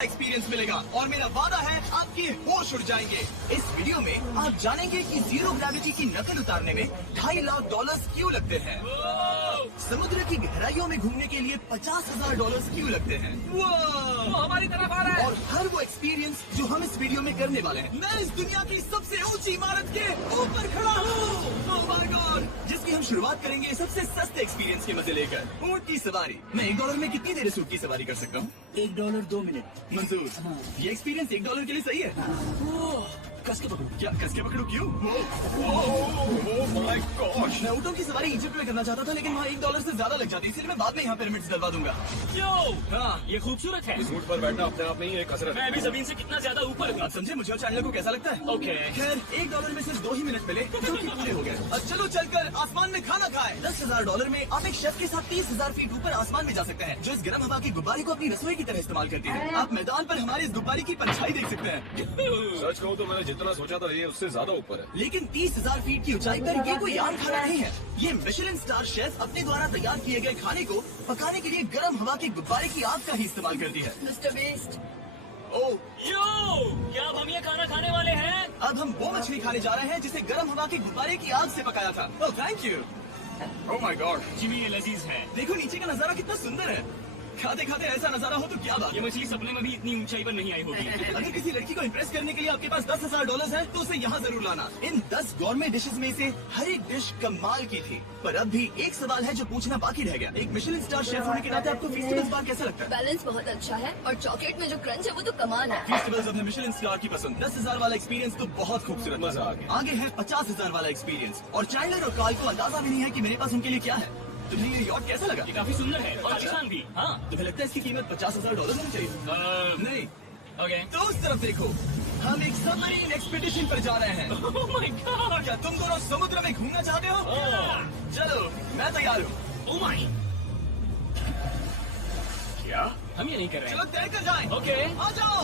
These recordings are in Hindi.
एक्सपीरियंस मिलेगा और मेरा वादा है आपके होश उड़ जाएंगे। इस वीडियो में आप जानेंगे कि जीरो ग्रेविटी की नकल उतारने में $2.5 लाख क्यों लगते हैं, समुद्र की गहराइयों में घूमने के लिए $50,000 क्यों लगते हैं, वो हमारी तरफ आ रहा है। और हर वो एक्सपीरियंस जो हम इस वीडियो में करने वाले हैं। मैं इस दुनिया की सबसे ऊंची इमारत के ऊपर खड़ा हूँ, oh my God, जिसकी हम शुरुआत करेंगे सबसे सस्ते एक्सपीरियंस के मजे लेकर, ऊंट की सवारी। मैं $1 में कितनी देर इस ऊंट की सवारी कर सकता हूँ? $1 2 मिनट। मंजूर। ये एक्सपीरियंस $1 के लिए सही है। कस के पकड़ो। क्या कस के पकड़ू? क्यों? Oh my God! मैं ऊँटों की सवारी इजिप्ट में करना चाहता था, लेकिन वहाँ $1 से ज्यादा लग जाती, इसलिए मैं बाद में यहाँ पिरामिड्स डलवा दूंगा। हाँ, ये खूबसूरत है। इस ऊँट पर बैठना अपने आप में ही एक कसरत है। मैं अभी जमीन से कितना ज्यादा ऊपर हूँ। आप समझे मुझे और चैनल को कैसा लगता है? ओके। खैर, $1 में सिर्फ 2 ही मिनट मिले, जो कि पूरे हो गए। अब चलो चलकर आसमान में खाना खाए। $10,000 में आप एक शेफ के साथ 30,000 फीट ऊपर आसमान में जा सकते हैं, जो इस गर्म हवा की गुब्बारे को अपनी रसोई की तरह इस्तेमाल करती है। आप मैदान पर हमारे इस गुब्बारे की परछाई देख सकते हैं। सच कहूँ तो मैंने जितना सोचा था ये उससे ज्यादा ऊपर है। लेकिन 30,000 फीट की ऊंचाई पर ये कोई आम खाना नहीं है। ये मिशेलिन स्टार शेफ अपने द्वारा तैयार किए गए खाने को पकाने के लिए गर्म हवा के गुब्बारे की आग का ही इस्तेमाल करती है। मिस्टर बेस्ट, ओह, क्या अब हम ये खाना खाने वाले हैं? अब हम वो मछली खाने जा रहे हैं जिसे गर्म हवा के गुब्बारे की आग से पकाया था। Oh thank you. Oh my God, Jimmy, ये लजीज है। देखो नीचे का नजारा कितना सुंदर है। खाते खाते ऐसा नजारा हो तो क्या बात ये है। मछली सपने में भी इतनी ऊंचाई पर नहीं आई होगी। अगर किसी लड़की को इम्प्रेस करने के लिए आपके पास $10,000 है तो उसे यहाँ जरूर लाना। इन 10 गौरमेट डिशेस में से हर एक डिश कमाल की थी, पर अब भी एक सवाल है जो पूछना बाकी रह गया। एक मिशेलिन स्टार शेफ होने के नाते आपको फेस्टिवल्स बार कैसा लगता है? बैलेंस बहुत अच्छा है और चॉकलेट में जो क्रंच है वो तो कमाल है। फेस्टिवल्स अब है मिशेलिन स्टार की पसंद। 10,000 वाला एक्सपीरियंस तो बहुत खूबसूरत मजा आ गया। आगे है 50,000 वाला एक्सपीरियंस, और चाइलर और कार्ल को अंदाजा भी नहीं है कि मेरे पास उनके लिए क्या है। तुम्हें ये यॉट कैसा लगा? ये काफी सुंदर है और आलीशान भी। हाँ। तुम्हें लगता है इसकी कीमत $50,000 होनी चाहिए? नहीं। ओके। तो उस तरफ देखो, हम एक सबमरीन एक्सपीडिशन पर जा रहे हैं। Oh my God. क्या तुम दोनों समुद्र में घूमना चाहते हो? चलो, मैं तैयार हूँ। Oh my. क्या? हम ये नहीं कर रहे चलो हैं। तय कर जाएं। ओके। आ जाओ।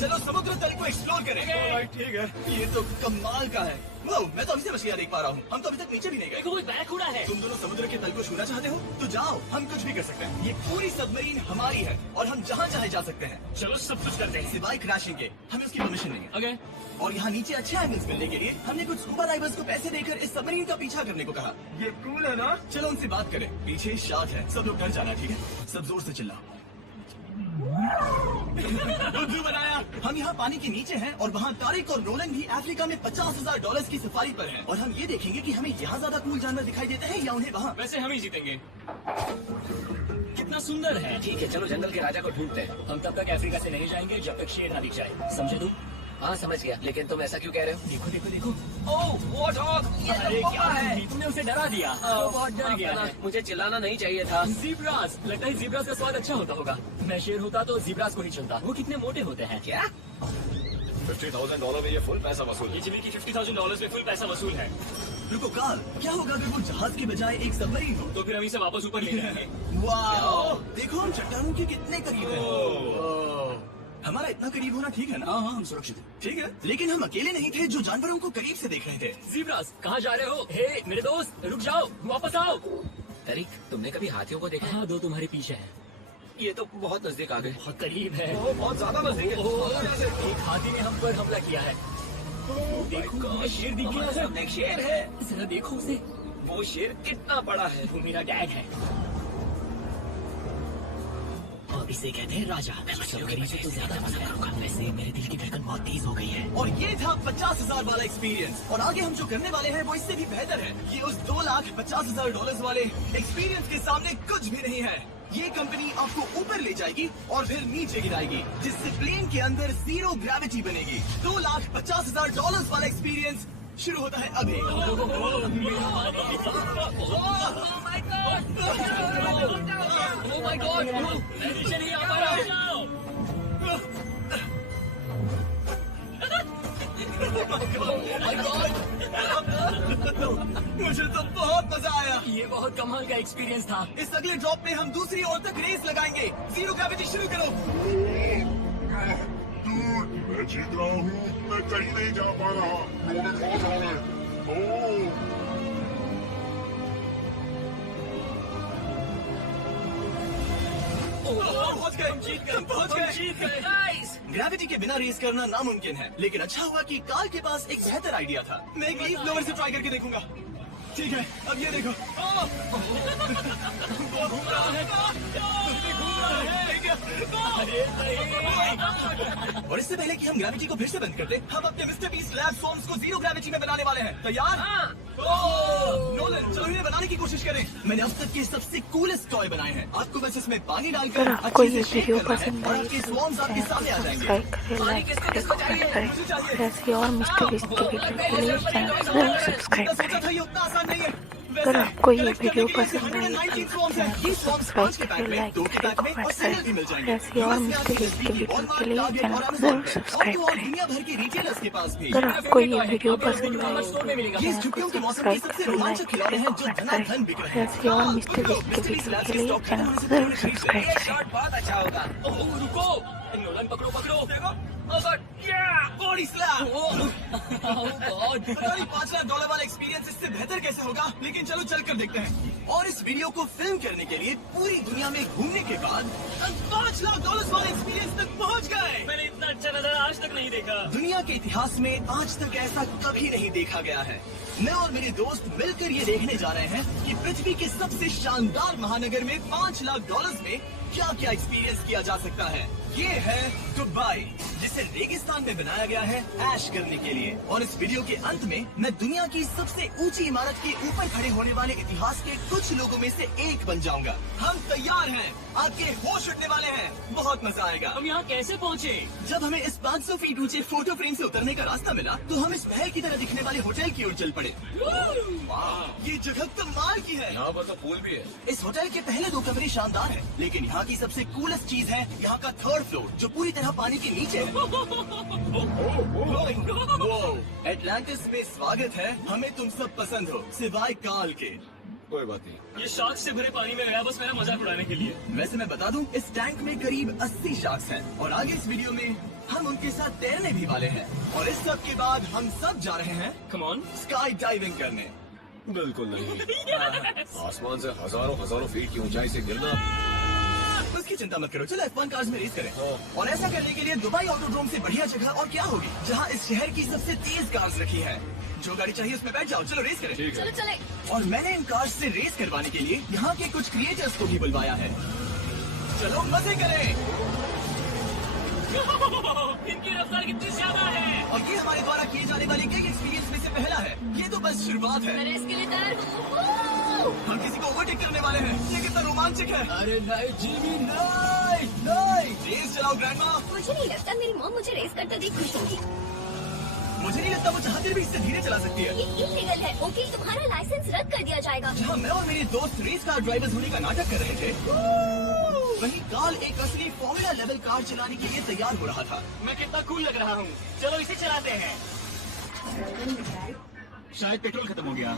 चलो समुद्र तल को एक्सप्लोर करें। ओके। ठीक है। ये तो कमाल का है। वो मैं तो अभी से मछलियाँ देख पा रहा हूँ। हम तो अभी तक नीचे भी नहीं गए। देखो, वो बैग उड़ा है। तुम दोनों समुद्र के तल को छूना चाहते हो तो जाओ, हम कुछ भी कर सकते हैं। ये पूरी सबमरीन हमारी है और हम जहाँ चाहे जा सकते हैं, चलो सब कुछ करते हैं। सिवाय क्रैशिंग के। हमें उसकी परमिशन नहीं है। ओके। और यहाँ नीचे अच्छे एंगल्स मिलने के लिए हमने कुछ स्कूबा डाइवर्स को पैसे देकर इस सबमरीन का पीछा करने को कहा। ये कूल है ना? चलो उनसे बात करें। पीछे शार्क है, सब लोग डर जाना, ठीक है? सब जोर से चिल्लाओ। बुद्धू बनाया। हम यहाँ पानी के नीचे हैं और वहाँ तारिक और रोलन भी अफ्रीका में $50,000 की सफारी पर हैं। और हम ये देखेंगे कि हमें यहाँ ज्यादा कूल जानवर दिखाई देते हैं या उन्हें वहाँ। वैसे हम ही जीतेंगे। कितना सुंदर है। ठीक है, चलो जंगल के राजा को ढूंढते हैं। हम तब तक अफ्रीका से नहीं जाएंगे जब तक शेर ना दिख जाए। समझे तुम? हाँ समझ गया, लेकिन तुम ऐसा क्यों कह रहे हो? देखो देखो देखो। ओह, वॉट हॉग! अरे क्या है? तुमने उसे डरा दिया। वो बहुत डर गया है। मुझे चिल्लाना नहीं चाहिए था। जीब्रास, लगता है जीब्रास का स्वाद अच्छा होता होगा। मैं शेर होता तो जीब्रास को ही चुनता। वो कितने मोटे होते हैं। क्या? $50,000 में ये फुल पैसा वसूल ये है। जिमी की $50,000 में फुल पैसा वसूल है। रुको कार्ल, क्या होगा अगर वो जहाज के बजाय एक सबमरीन हो? तो फिर हम इसे वापस ऊपर ले जाएंगे। वाह! देखो हम चट्टानों के कितने करीब हैं। हमारा इतना करीब होना ठीक है ना? हाँ हाँ, हम सुरक्षित हैं। ठीक है, लेकिन हम अकेले नहीं थे जो जानवरों को करीब से देख रहे थे। जीब्रास, कहाँ जा रहे हो? हे मेरे दोस्त, रुक जाओ, वापस आओ। तरीक, तुमने कभी हाथियों को देखा है? हाँ, 2 तुम्हारे पीछे है। ये तो बहुत नजदीक आ गए। बहुत करीब है। बहुत ज्यादा नजदीक है। एक हाथी ने हम पर हमला किया है। देखो, मुझे शेर दिख गया है। सामने एक शेर है। जरा देखो उसे। वो शेर कितना बड़ा है। वो मेरा डैड है। और इसे कहते हैं राजा। मैं मछलियों के नीचे तो ज्यादा मजा करूंगा। वैसे मेरे दिल की धड़कन बहुत तेज हो गई है। और ये था 50,000 वाला एक्सपीरियंस, और आगे हम जो करने वाले हैं वो इससे भी बेहतर है। ये उस $2,50,000 वाले एक्सपीरियंस के सामने कुछ भी नहीं है। ये कंपनी आपको ऊपर ले जाएगी और फिर नीचे गिराएगी, जिससे प्लेन के अंदर जीरो ग्रेविटी बनेगी। $2,50,000 वाला एक्सपीरियंस शुरू होता है अभी। Oh my God! मैं नीचे नहीं आ पा रहा हूँ। मुझे तो बहुत मजा आया। ये बहुत कमाल का एक्सपीरियंस था। इस अगले ड्रॉप में हम दूसरी ओर तक रेस लगाएंगे। जीरो ग्रेविटी शुरू करो। मैं जीत रहा हूँ, मैं कहीं नहीं जा पा रहा। रोलन बहुत आ रहा है। ओह, पहुंच गए। ग्रेविटी के बिना रेस करना नामुमकिन है, लेकिन अच्छा हुआ कि कार्ल के पास एक बेहतर आइडिया था। मैं एक लीफ ब्लोअर से ट्राई करके देखूंगा। ठीक है, अब ये देखो। वो घूम रहा है। और इससे पहले कि हम ग्रेविटी को फिर से बंद कर दें, हम अपने मिस्टर बीस्ट लैब फॉर्म्स को जीरो ग्रेविटी में बनाने वाले हैं। तैयार? नोलन, चलो इन्हें बनाने की कोशिश करें। मैंने अब तक के सबसे कूलेस्ट टॉय बनाए हैं। आपको बस इसमें पानी डालकर अगर आपको अच्छे ये से शेक वीडियो करना है पसंद और आई आपके तो स्वॉर्म्स आपके सामने आ जाएंगे। सब्सक्राइब करें, लाइक करें, कमेंट करें। ऐसी और मिस्टर बीस्ट की वीडियो के लिए चैनल जरूर सब्सक्राइब सोचा करें। था ये उतना आसान नहीं है। अगर आपको ये वीडियो पसंद आई तो सब्सक्राइब करें, लाइक करें, कमेंट करें। ऐसी और मिस्टर बीस्ट की वीडियो के लिए चैनल जरूर सब्सक्राइब करें। दुनिया भर के रिटेलर्स के पास भी अगर आपको ये वीडियो पसंद आई तो ये छुट्टियों के मौसम के सबसे रोमांचक खिलौने हैं जो धनाधन बिक रहे हैं। ऐसी और मिस्टर बीस्ट की वीडियो के लिए चैनल जरूर सब्सक्राइब करें। शॉट बहुत अच्छा होगा। ओह रुको, नोलन पकड़ो पकड़ो। Body slam. पता नहीं $5 लाख वाला एक्सपीरियंस इससे बेहतर कैसे होगा, लेकिन चलो चल कर देखते हैं। और इस वीडियो को फिल्म करने के लिए पूरी दुनिया में घूमने के बाद हम $5 लाख वाले एक्सपीरियंस तक पहुंच गए। मैंने इतना अच्छा नजारा आज तक नहीं देखा। दुनिया के इतिहास में आज तक ऐसा कभी नहीं देखा गया है। मैं और मेरे दोस्त मिलकर ये देखने जा रहे हैं कि पृथ्वी के सबसे शानदार महानगर में $5 लाख में क्या क्या एक्सपीरियंस किया जा सकता है। ये है दुबई, जिसे रेगिस्तान में बनाया गया है ऐश करने के लिए। और इस वीडियो के अंत में मैं दुनिया की सबसे ऊंची इमारत के ऊपर खड़े होने वाले इतिहास के कुछ लोगों में से एक बन जाऊंगा। हम तैयार हैं, आपके होश उड़ने वाले हैं, बहुत मजा आएगा। हम यहाँ कैसे पहुँचे? जब हमें इस 500 फीट ऊंचे फोटो फ्रेम से उतरने का रास्ता मिला तो हम इस महल की तरह दिखने वाले होटल की ओर चल पड़े। ये जगह कमाल की है। यहाँ पर तो पूल भी है। इस होटल के पहले 2 कमरे शानदार हैं, लेकिन यहाँ की सबसे कूलेस्ट चीज है यहाँ का 3rd फ्लोर, जो पूरी तरह पानी के नीचे है। एटलांटिस में स्वागत है, हमें तुम सब पसंद हो सिवाय कार्ल के। कोई बात नहीं। ये शार्क से भरे पानी में गया बस मेरा मजाक उड़ाने के लिए। वैसे मैं बता दूं, इस टैंक में करीब 80 शार्क्स हैं और आगे इस वीडियो में हम उनके साथ तैरने भी वाले हैं। और इस सब के बाद हम सब जा रहे हैं कम ऑन। स्काई डाइविंग करने। बिल्कुल नहीं। आसमान से हजारों फीट की ऊंचाई से गिरना। उसकी चिंता मत करो, चलो F1 कार्स में रेस करें। और ऐसा करने के लिए दुबई ऑटोड्रोम से बढ़िया जगह और क्या होगी, जहाँ इस शहर की सबसे तेज कार्स रखी है। जो गाड़ी चाहिए उसमें बैठ जाओ, चलो रेस करें। ठीक है। चलो चले। और मैंने इन कार्स से रेस करवाने के लिए यहाँ के कुछ क्रिएटर्स को भी बुलवाया है। चलो मजे करें। इनकी रफ्तार कितनी ज्यादा है। और ये हमारे द्वारा किए जाने वाले गिग एक्सपीरियंस में से पहला है। ये तो बस शुरुआत है, मैं रेस के लिए तैयार हूँ। हम किसी को ओवरटेक करने वाले हैं। ये कितना रोमांचक है। अरे नहीं जीमी नहीं, रेस चलाओ ग्रैंडमा। मुझे नहीं लगता मेरी मॉम मुझे रेस करते देख खुश होगी। मुझे नहीं लगता वो चाहते भी इससे धीरे चला सकती है। ये इलीगल है। ओके, तुम्हारा लाइसेंस रद्द कर दिया जाएगा। जहाँ मैं और मेरे दोस्त रेस कार ड्राइवर्स होने का नाटक कर रहे थे, वहीं कार्ल एक असली फॉर्मूला लेवल कार चलाने के लिए तैयार हो रहा था। मैं कितना कूल लग रहा हूँ। चलो इसे चलाते हैं। शायद पेट्रोल खत्म हो गया।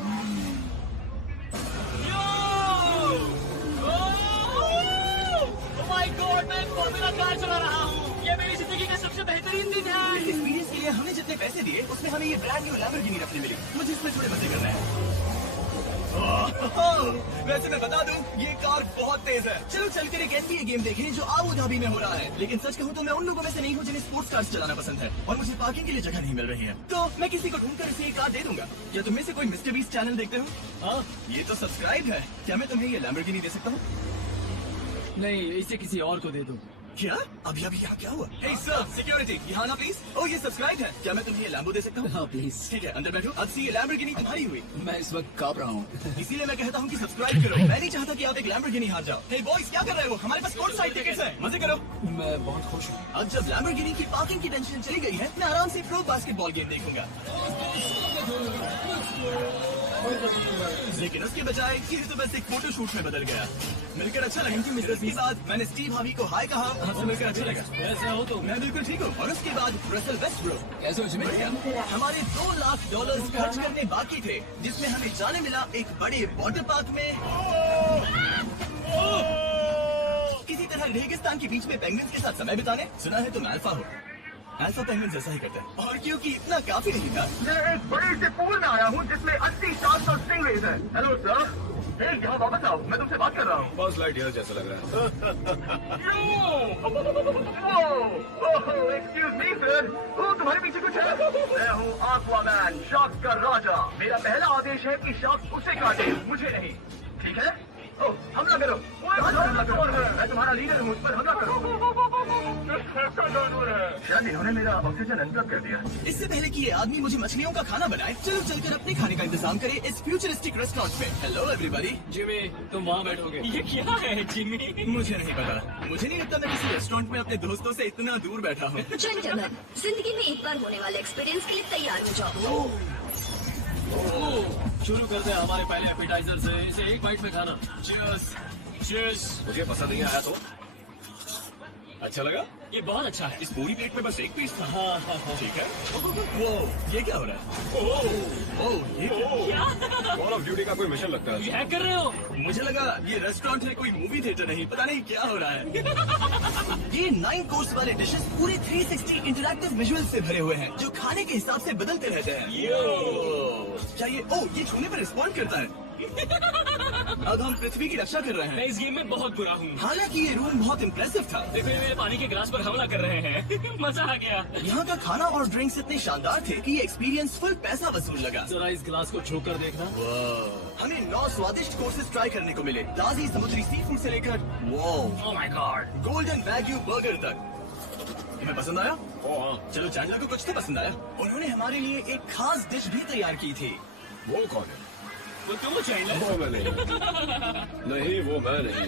माय गॉड, मैं फॉर्मूला कार चला रहा हूँ। ये मेरी जिंदगी का सबसे बेहतरीन दिन है। इस एक्सपीरियंस के लिए हमने जितने पैसे दिए उसमें हमें ये ब्रांड न्यू लैम्बोर्गिनी रखने मिली। मुझे इसमें थोड़े मजे करना है। वैसे मैं बता दूं, ये कार बहुत तेज है। चलो चलकर एक NBA गेम देखें जो आबू धाबी में हो रहा है। लेकिन सच कहूं तो मैं उन लोगों में से नहीं हूं जिन्हें स्पोर्ट्स कार्स चलाना पसंद है और मुझे पार्किंग के लिए जगह नहीं मिल रही है, तो मैं किसी को ढूंढकर इसे ये कार दे दूंगा। क्या तुम में से कोई मिस्टर बीस्ट चैनल देखते हो? हाँ, ये तो सब्सक्राइब है। क्या मैं तुम्हें ये लैम्बोर्गिनी दे सकता हूँ? नहीं, इसे किसी और को दे दो। क्या? अभी यहाँ क्या हुआ? Hey sir, सिक्योरिटी, यहाँ ना प्लीज। ओह, ये सब्सक्राइब है। क्या मैं तुम्हें ये लैम्बो दे सकता हूँ? हाँ प्लीज। ठीक है, अंदर बैठो। अब से ये लैम्बोर्गिनी तुम्हारी हुई। मैं इस वक्त कांप रहा हूँ। इसीलिए मैं कहता हूँ कि सब्सक्राइब करो। मैं नहीं चाहता कि आप एक लैम्बोर्गिनी हार जाओ। हे बॉयज, क्या कर रहे हो? हमारे पास कोर्ट साइड टिकट्स हैं, मजे करो। मैं बहुत खुश हूँ। अब जब लैम्बोर्गिनी की पार्किंग की टेंशन चली गई है, मैं आराम से प्रो बास्केटबॉल गेम देखूंगा। लेकिन उसके बजाय ये तो बस एक फोटो शूट में बदल गया। मिलकर अच्छा लगा। इसके बाद मैंने स्टीव हार्वी को हाय कहा। आपसे मिलकर अच्छा लगा। ऐसा हो तो मैं बिल्कुल ठीक हूँ। और उसके बाद रसल वेस्टब्रुक। कैसे हो जिमी? हमारे $2 लाख खर्च करने बाकी थे, जिसमें हमें जाने मिला एक बड़े वाटर पार्क में। किसी तरह रेगिस्तान के बीच में पेंगुइन्स के साथ समय बिताने। सुना है तुम अल्फा हो। अल्फा पेंगुइन्स ऐसा ही करते हैं। और क्योंकि इतना काफी नहीं था, मैं एक बड़े से पूल में आया हूँ जिसमें 80 शार्क्स और स्टिंगरेज हैं। हेलो सर, यहाँ वापस आओ, मैं तुमसे बात कर रहा हूँ। बस लाइट ईयर जैसा लग रहा है। एक्सक्यूज मी सर, तुम्हारे पीछे कुछ है? मैं हूँ एक्वामैन, शार्क का राजा। मेरा पहला आदेश है कि शार्क उसे काटे, मुझे नहीं। ठीक है? ओह, हमला करो। हमला करो। मैं तुम्हारा लीडर हूँ, उस पर हमला करो। शायद इन्होंने मेरा ऑक्सीजन अनप्लग कर दिया। इससे पहले कि ये आदमी मुझे मछलियों का खाना बनाए, चलो चलकर अपने खाने का इंतजाम करें इस फ्यूचरिस्टिक रेस्टोरेंट पे। Hello everybody. जिमी, तुम वहाँ बैठोगे। ये क्या है जिमी? मुझे नहीं पता, मुझे नहीं लगता मैं किसी रेस्टोरेंट में अपने दोस्तों से इतना दूर बैठा हूँ। जेंटलमैन, जिंदगी में एक बार होने वाले एक्सपीरियंस के लिए तैयार हो जाओ। शुरू करते हैं हमारे पहले एपेटाइजर से। इसे एक बाइट में खाना। Cheers। Cheers। मुझे पसंद नहीं आया तो अच्छा लगा। ये बहुत अच्छा है। इस पूरी प्लेट में बस एक पीस था। हाँ हाँ हाँ। ठीक है। वो ये क्या हो रहा है? ओह ये कॉल ऑफ ड्यूटी का कोई मिशन लगता है। ये हैक कर रहे हो? मुझे लगा ये रेस्टोरेंट है, कोई मूवी थिएटर नहीं। पता नहीं क्या हो रहा है। ये 9 कोर्स वाले डिशेस पूरे 360 इंटरैक्टिव विजुअल से भरे हुए हैं, जो खाने के हिसाब से बदलते रहते हैं। क्या ये छूने पर रिस्पॉन्ड करता है? अब हम पृथ्वी की रक्षा कर रहे मैं हैं। इस गेम में बहुत बुरा हूँ। हालांकि ये रूम बहुत इम्प्रेसिव था। देखो ये मेरे पानी के गिलास पर हमला कर रहे हैं। मजा आ गया। यहाँ का खाना और ड्रिंक्स इतने शानदार थे कि ये एक्सपीरियंस फुल पैसा वसूल लगा। जरा इस गिलास को छू कर देखना। हमें 9 स्वादिष्ट कोर्सेज ट्राई करने को मिले, ताजी समुद्री सी फूड से लेकर oh my God, golden wagyu burger तक। तुम्हें पसंद आया? चलो चैंडलर को कुछ तो पसंद आया। उन्होंने हमारे लिए एक खास डिश भी तैयार की थी। वो कौन है? वो तुम चाहिए। वो मैं नहीं। नहीं वो मैं नहीं।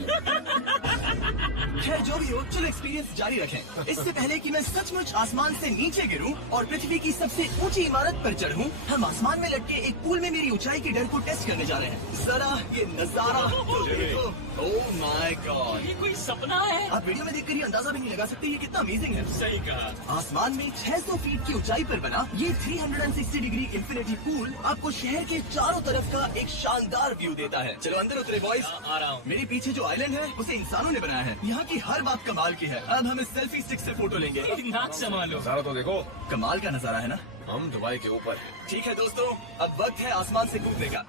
खैर जो भी हो, चलो एक्सपीरियंस जारी रखें। इससे पहले कि मैं सचमुच आसमान से नीचे गिरूं और पृथ्वी की सबसे ऊंची इमारत पर चढ़ूं, हम आसमान में लटके एक पूल में मेरी ऊंचाई के डर को टेस्ट करने जा रहे हैं। जरा ये नजारा तो देखो। ओह माय गॉड, ये कोई सपना है? आप वीडियो में देखकर ये अंदाजा भी नहीं लगा सकते ये कितना अमेजिंग है। सही कहा। आसमान में 600 फीट की ऊंचाई पर बना ये 360 डिग्री इंफिनिटी पूल आपको शहर के चारों तरफ का एक शानदार व्यू देता है। चलो अंदर उतरे बॉयज। आ रहा हूँ। मेरे पीछे जो आइलैंड है उसे इंसानों ने बनाया है। यहाँ की हर बात कमाल की है। अब हम इस सेल्फी स्टिक से फोटो लेंगे। नाक संभालो। नजारा तो देखो। कमाल का नजारा है ना? हम दुबई के ऊपर हैं। ठीक है दोस्तों, अब वक्त है आसमान से कूदने का।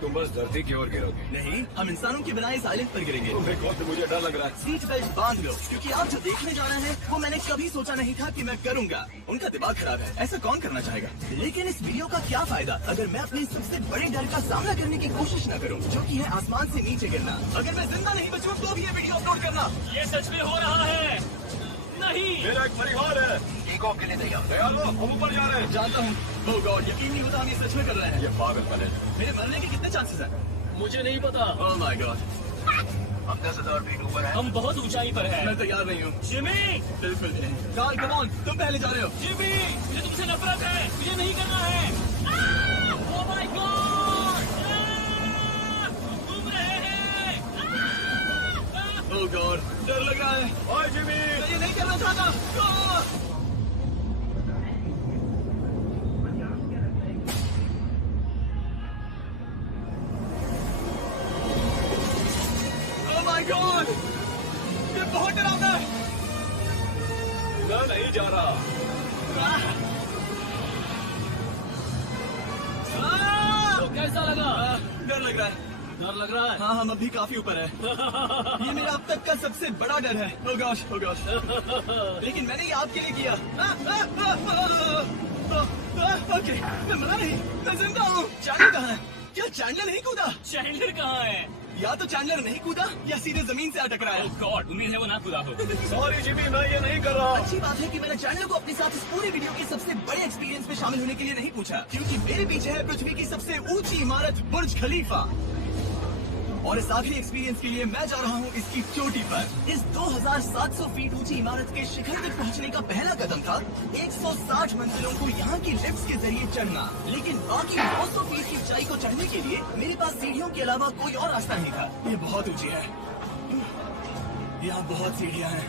तुम बस धरती की ओर गिरोगे। नहीं, हम इंसानों के बनाए इस आइलैंड पर गिरेंगे। तुम देखो तो मुझे डर लग रहा है। सीट बेल्ट बांध लो, क्योंकि आप जो देखने जा रहे हैं वो मैंने कभी सोचा नहीं था कि मैं करूंगा। उनका दिमाग खराब है, ऐसा कौन करना चाहेगा? लेकिन इस वीडियो का क्या फायदा अगर मैं अपने सबसे बड़े डर का सामना करने की कोशिश न करूं, जो कि है आसमान से नीचे गिरना। अगर मैं जिंदा नहीं बचूं तो भी ये वीडियो अपलोड करना। ये सच में हो रहा है? नहीं। मेरा एक परिवार है। टेक ऑफ के लिए तैयार। तैयार हो? हम ऊपर जा रहे हैं। जानता हूँ। ओह गॉड, यकीन नहीं होता हम ये सच में कर रहे हैं। ये पागलपन है। मेरे मरने के कितने चांसेस हैं? मुझे नहीं पता। ओह माय गॉड, हम 10,000 फीट ऊपर हैं। हम बहुत ऊंचाई पर हैं। मैं तैयार नहीं हूँ। जिमी, बिल्कुल नहीं। कार्ल कम ऑन, तुम पहले जा रहे हो। जिमी, मुझे तुमसे नफरत है। मुझे नहीं करना है। ओह माय गॉड, घूम रहे हैं। ओह गॉड, डर लग रहा है। ओए जिमी। मैं ये नहीं करना चाहता। ओह माय गॉड, ये बहुत डरावना है। मैं नहीं जा रहा। तो कैसा लगा? डर लग रहा है। डर लग रहा है? हाँ, हम अभी काफी ऊपर है। ये मेरा अब तक का सबसे बड़ा डर है। ओह गॉश, ओह गॉश। लेकिन मैंने ये आपके लिए किया। ओके, मैं मरा नहीं, मैं जिंदा हूँ। चैंडलर कहाँ है? क्या चैंडलर नहीं कूदा? चैंडलर कहाँ है? या तो चैंडलर नहीं कूदा या सीधे जमीन से अटक रहा है। ओह गॉड, उम्मीद है वो ना खुदा हो। सॉरी जिमी, मैं ये नहीं कर रहा। अच्छी बात है कि मैंने चैंडलर को अपने साथ इस पूरे वीडियो के सबसे बड़े एक्सपीरियंस में शामिल होने के लिए नहीं पूछा, क्योंकि मेरे पीछे है पृथ्वी की सबसे ऊंची इमारत बुर्ज खलीफा। और इस आखिरी एक्सपीरियंस के लिए मैं जा रहा हूँ इसकी चोटी पर। इस 2700 फीट ऊंची इमारत के शिखर तक पहुँचने का पहला कदम था 160 मंजिलों को यहाँ की लिफ्ट के जरिए चढ़ना। लेकिन बाकी 200 फीट की ऊंचाई को चढ़ने के लिए मेरे पास सीढ़ियों के अलावा कोई और रास्ता नहीं था। ये बहुत ऊंची है, यहाँ बहुत सीढ़ियाँ हैं।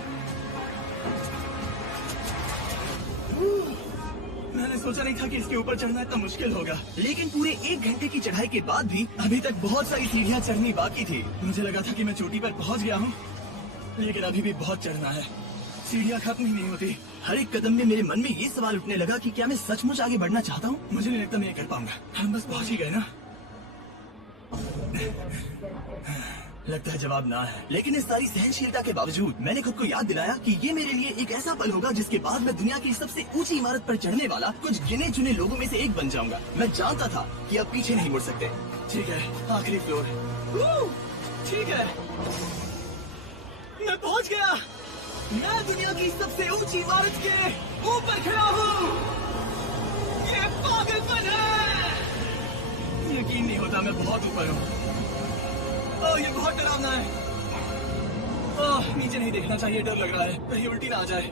मैंने सोचा नहीं था कि इसके ऊपर चढ़ना इतना मुश्किल होगा, लेकिन पूरे 1 घंटे की चढ़ाई के बाद भी अभी तक बहुत सारी सीढ़ियाँ चढ़नी बाकी थी। मुझे लगा था कि मैं चोटी पर पहुंच गया हूँ, लेकिन अभी भी बहुत चढ़ना है। सीढ़ियाँ खत्म ही नहीं होती। हर एक कदम में मेरे मन में ये सवाल उठने लगा कि क्या मैं सचमुच आगे बढ़ना चाहता हूँ। मुझे नहीं लगता मैं ये कर पाऊंगा। हम बस पहुंच ही गए ना। लगता है जवाब ना है, लेकिन इस सारी सहनशीलता के बावजूद मैंने खुद को याद दिलाया कि ये मेरे लिए एक ऐसा पल होगा जिसके बाद मैं दुनिया की सबसे ऊंची इमारत पर चढ़ने वाला कुछ गिने चुने लोगों में से एक बन जाऊंगा। मैं जानता था कि अब पीछे नहीं मुड़ सकते। ठीक है, आखिरी फ्लोर। ठीक है, मैं पहुंच गया। मैं दुनिया की सबसे ऊंची इमारत के ऊपर खड़ा हूँ। ये पागलपन है। यकीन नहीं होता, मैं बहुत ऊपर हूँ। ओह, ये बहुत डरावना है। ओह, नीचे नहीं देखना चाहिए, डर लग रहा है कहीं उल्टी ना आ जाए।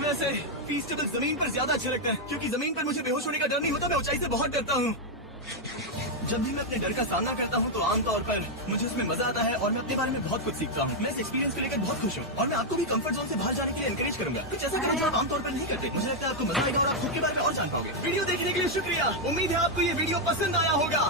वैसे फीस्टेबल जमीन पर ज्यादा अच्छा लगता है, क्योंकि जमीन पर मुझे बेहोश होने का डर नहीं होता। मैं ऊंचाई से बहुत डरता हूँ। जब भी मैं अपने डर का सामना करता हूँ तो आमतौर पर मुझे उसमें मजा आता है और मैं अपने बारे में बहुत कुछ सीखता हूँ। मैं इस एक्सपीरियंस को लेकर बहुत खुश हूँ और मैं आपको भी कंफर्ट जोन से बाहर जाने के लिए एनकरेज करूंगा। कुछ ऐसा करें जो आप आमतौर पर नहीं करते। मुझे लगता है आपको मजा आएगा और आप खुद के बारे में और जान पाओगे। वीडियो देखने के लिए शुक्रिया। उम्मीद है आपको ये वीडियो पसंद आया होगा।